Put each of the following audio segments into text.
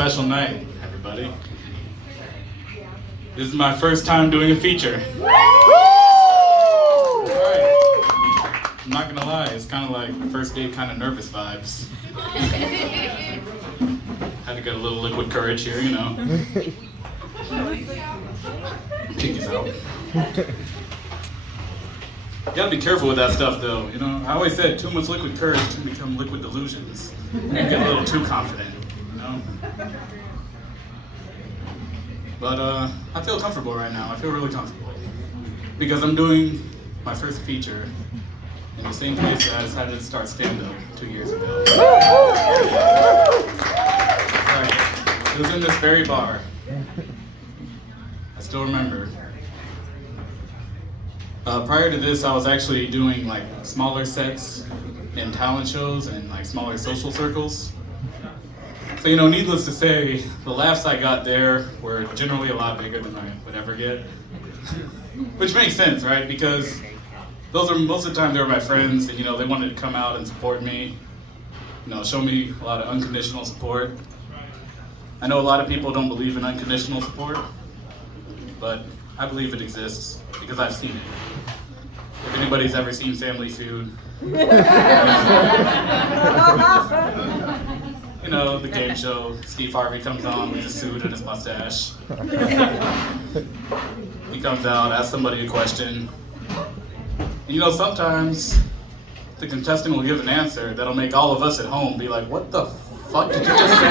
special night, everybody. This is my first time doing a feature. Alright. I'm not gonna lie, it's kind of like first date kind of nervous vibes. Had to get a little liquid courage here, you know. Cheeky's out. You gotta be careful with that stuff though, you know. I always said too much liquid courage can become liquid delusions. You get a little too confident, you know. But I feel comfortable right now. I feel really comfortable. Because I'm doing my first feature in the same place that I decided to start stand-up 2 years ago. Right. It was in this very bar. I still remember. Prior to this, I was actually doing like smaller sets in talent shows and like smaller social circles. So, you know, needless to say, the laughs I got there were generally a lot bigger than I would ever get. Which makes sense, right? Because those are most of the time they were my friends, and you know, they wanted to come out and support me, you know, show me a lot of unconditional support. I know a lot of people don't believe in unconditional support, but I believe it exists because I've seen it. If anybody's ever seen Family Feud, you know, the game show, Steve Harvey comes on with his suit and his mustache. He comes out, asks somebody a question. And you know, sometimes the contestant will give an answer that'll make all of us at home be like, what the fuck did you just say?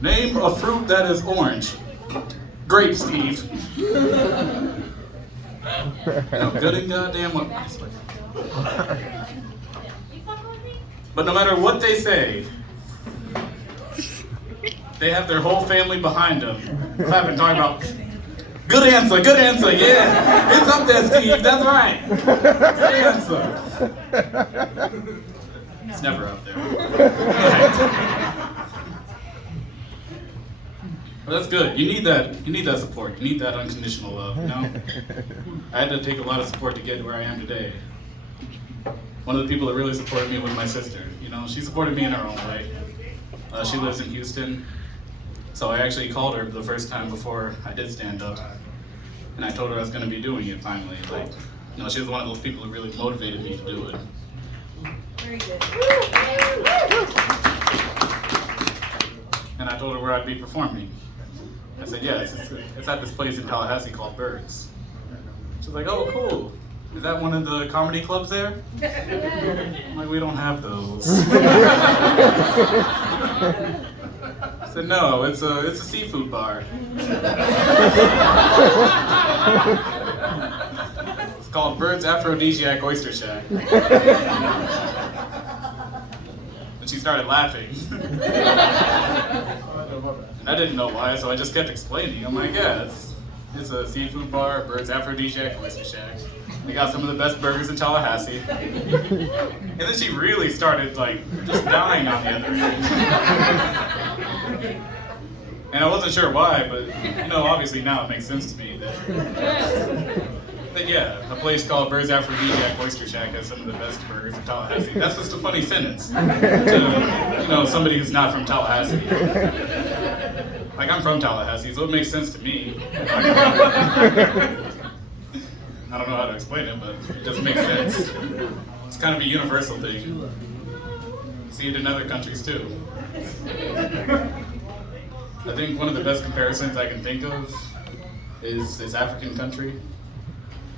Name a fruit that is orange. Grape, Steve. No, good and goddamn what. But no matter what they say, they have their whole family behind them, clapping, talking about, good answer, yeah. It's up there, Steve, that's right. Good answer. It's never up there. Well, that's good. You need that support. You need that unconditional love, you know? I had to take a lot of support to get to where I am today. One of the people that really supported me was my sister. You know, she supported me in her own way. She lives in Houston. So I actually called her the first time before I did stand up. And I told her I was gonna be doing it finally. Like, you know, she was one of those people who really motivated me to do it. Very good. And I told her where I'd be performing. I said, yeah, it's at this place in Tallahassee called Birds. She was like, oh, cool. Is that one of the comedy clubs there? I'm like, we don't have those. I said, no, it's a seafood bar. It's called Birds Aphrodisiac Oyster Shack. And she started laughing. And I didn't know why, so I just kept explaining. I'm like, yeah, it's a seafood bar, Birds Aphrodisiac Oyster Shack. They got some of the best burgers in Tallahassee. And then she really started, like, just dying on the other end. And I wasn't sure why, but, you know, obviously now it makes sense to me that yeah, a place called Birds Aphrodisiac Oyster Shack has some of the best burgers in Tallahassee. That's just a funny sentence to, you know, somebody who's not from Tallahassee. Like, I'm from Tallahassee, so it makes sense to me. I don't know how to explain it, but it just makes sense. It's kind of a universal thing. You see it in other countries too. I think one of the best comparisons I can think of is this African country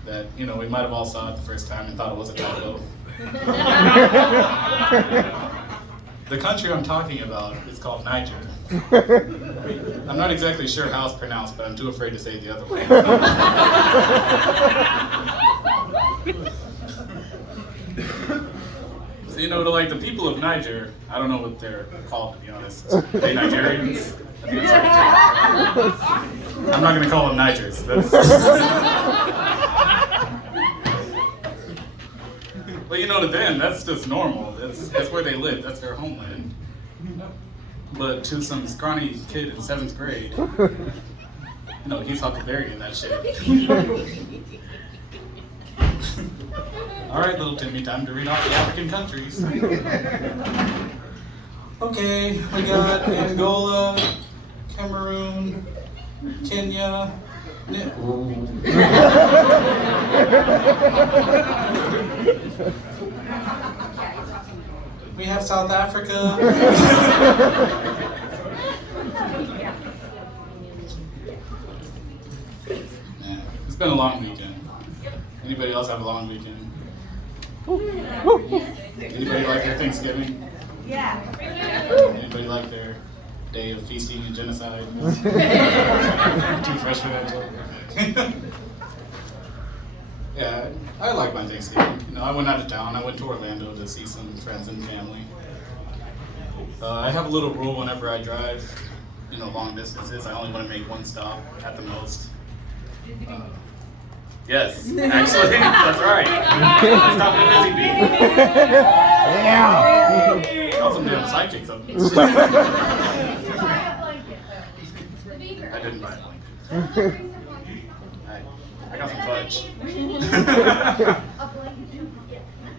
that, you know, we might have all saw it the first time and thought it was a taco. The country I'm talking about is called Niger. I'm not exactly sure how it's pronounced, but I'm too afraid to say it the other way. So, you know, to like the people of Niger, I don't know what they're called, to be honest. Are they Nigerians? I think it's I'm not going to call them Nigers. Well, you know, to them, that's just normal. That's where they live. That's their homeland. But to some scrawny kid in 7th grade, you know, he's Huckleberry in that shit. All right, little Timmy, time to read off the African countries. Okay, we got Angola, Cameroon, Kenya. We have South Africa. Yeah, it's been a long weekend. Anybody else have a long weekend? Anybody like their Thanksgiving? Yeah. Anybody like their day of feasting and genocide? Too fresh for that joke? Yeah, I like my Thanksgiving. You know, I went out of town. I went to Orlando to see some friends and family. I have a little rule whenever I drive, you know, long distances. I only want to make one stop at the most. Yes, actually, that's right. Stop at Busy Bee. Yeah. Got some damn sidekicks up. I didn't buy a blanket. I got some fudge.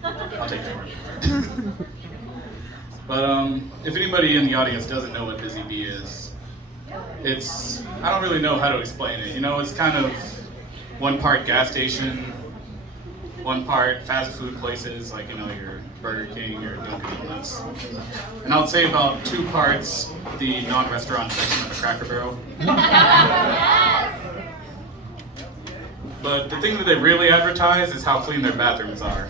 I'll take care of it. But if anybody in the audience doesn't know what Busy Bee is, I don't really know how to explain it. You know, it's kind of one part gas station, one part fast food places like, you know, your Burger King, your Dunkin' Donuts. And I would say about 2 parts the non-restaurant section of the Cracker Barrel. But the thing that they really advertise is how clean their bathrooms are.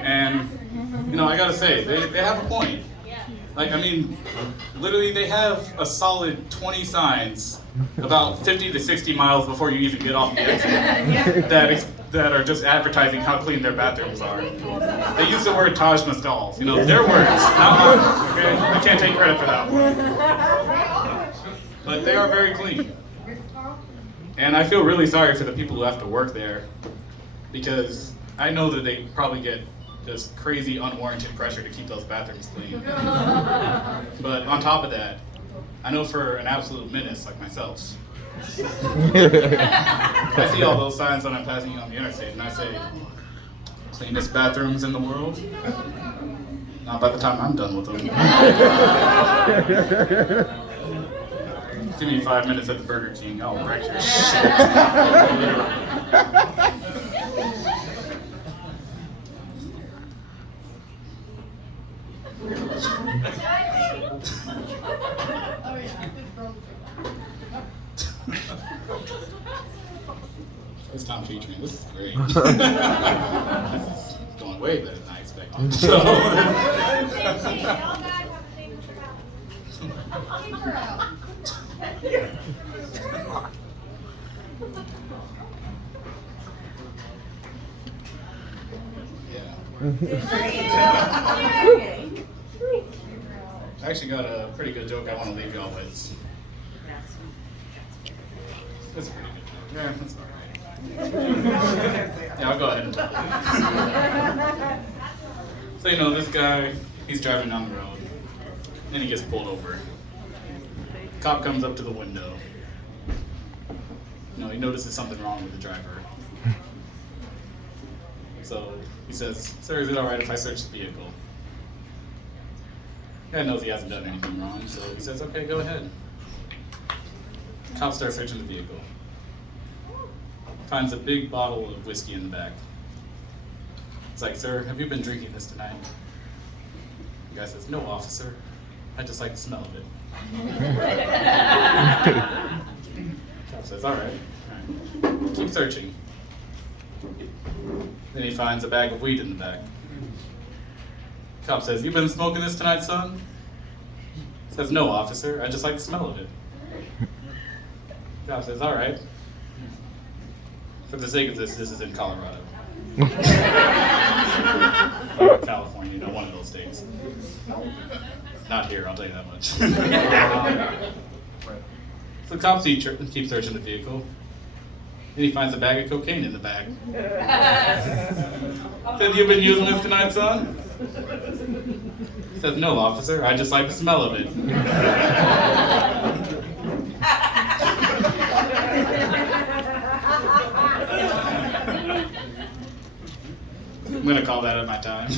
And, you know, I gotta say, they have a point. Like, I mean, literally they have a solid 20 signs about 50 to 60 miles before you even get off the exit that are just advertising how clean their bathrooms are. They use the word Taj Mahal, you know, their words, not mine, okay? I can't take credit for that one. But they are very clean. And I feel really sorry for the people who have to work there, because I know that they probably get just crazy unwarranted pressure to keep those bathrooms clean. But on top of that, I know for an absolute menace like myself, I see all those signs when I'm passing on the interstate and I say, cleanest bathrooms in the world? Not by the time I'm done with them. Give me 5 minutes at the Burger King, I'll wreck your shit. First time featuring, this is great. This is going way better than I expected. So. I actually got a pretty good joke I want to leave y'all with. That's pretty good. Yeah, that's alright. Yeah, I'll go ahead and tell it. So, you know, this guy, he's driving down the road, and he gets pulled over. Cop comes up to the window. You know, he notices something wrong with the driver. So he says, "Sir, is it alright if I search the vehicle?" Guy knows he hasn't done anything wrong, so he says, "Okay, go ahead." Cop starts searching the vehicle. Finds a big bottle of whiskey in the back. It's like, "Sir, have you been drinking this tonight?" The guy says, "No, officer. I just like the smell of it." Cop says, "All right. Keep searching." Then he finds a bag of weed in the back. Cop says, "You been smoking this tonight, son?" Says, "No, officer. I just like the smell of it." Cop says, "All right. For the sake of this is in Colorado." California, you know, one of those states. Not here, I'll tell you that much. So cops keep searching the vehicle. And he finds a bag of cocaine in the bag. Said, "You been using this tonight, son?" Says, "No, officer. I just like the smell of it." I'm gonna call that at my time.